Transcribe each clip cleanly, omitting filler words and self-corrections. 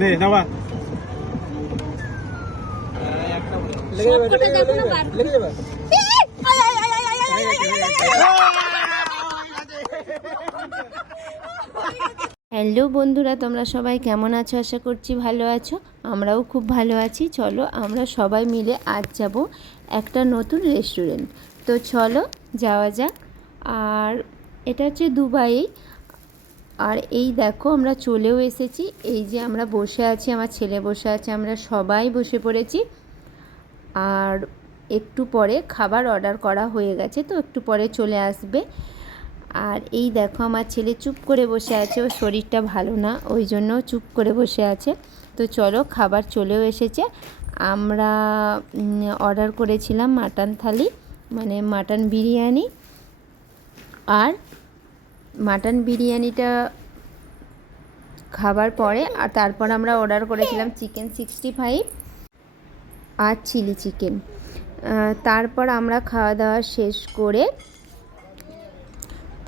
নে যাবা হ্যালো বন্ধুরা, তোমরা সবাই কেমন আছো? আশা করছি ভালো আছো। আমরাও খুব ভালো আছি। চলো আমরা সবাই মিলে আজ যাব একটা নতুন রেস্টুরেন্ট। তো চলো যাওয়া যাক। আর এটা হচ্ছে দুবাই। আর এই দেখো আমরা চলেও এসেছি। এই যে আমরা বসে আছি, আমার ছেলে বসে আছে, আমরা সবাই বসে পড়েছি। আর একটু পরে খাবার অর্ডার করা হয়ে গেছে, তো একটু পরে চলে আসবে। আর এই দেখো আমার ছেলে চুপ করে বসে আছে, ওর শরীরটা ভালো না, ওই জন্য চুপ করে বসে আছে। তো চলো খাবার চলেও এসেছে। আমরা অর্ডার করেছিলাম মাটন থালি, মানে মাটন বিরিয়ানি। আর মাটন বিরিয়ানিটা খাবার পরে আর তারপর আমরা অর্ডার করেছিলাম চিকেন 65 আর চিলি চিকেন। তারপর আমরা খাওয়া দাওয়া শেষ করে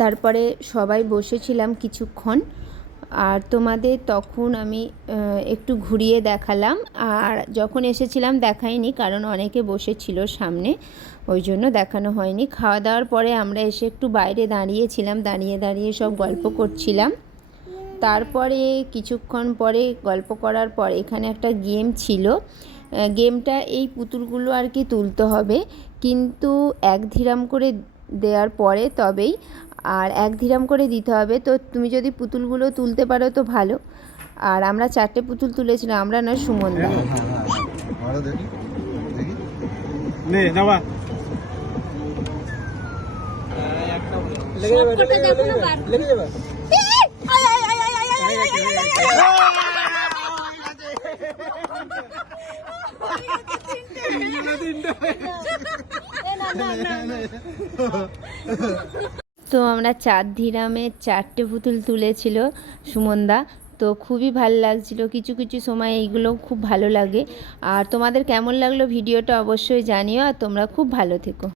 তারপরে সবাই বসেছিলাম কিছুক্ষণ। আর তোমাদের তখন আমি একটু ঘুরিয়ে দেখালাম। আর যখন এসেছিলাম দেখাইনি, কারণ অনেকে বসেছিল সামনে, ওই জন্য দেখানো হয়নি। খাওয়া দাওয়ার পরে আমরা এসে একটু বাইরে দাঁড়িয়েছিলাম, দাঁড়িয়ে দাঁড়িয়ে সব গল্প করছিলাম। তারপরে কিছুক্ষণ পরে গল্প করার পর এখানে একটা গেম ছিল। গেমটা এই পুতুলগুলো আর কি তুলতে হবে, কিন্তু 1 দিরহাম করে দেওয়ার পরে তবেই, আর 1 দিরহাম করে দিতে হবে। তো তুমি যদি পুতুলগুলো তুলতে পারো তো ভালো। আর আমরা 4টে পুতুল তুলেছিলাম, আমরা নয় সুমনদা। নে যাবা তো আমরা 4 দিরহামে 4টে পুতুল তুলেছিল সুমনদা। তো খুবই ভালো লাগছিল, কিছু কিছু সময় এইগুলো খুব ভালো লাগে। আর তোমাদের কেমন লাগলো ভিডিওটা অবশ্যই জানিও। আর তোমরা খুব ভালো থেকো।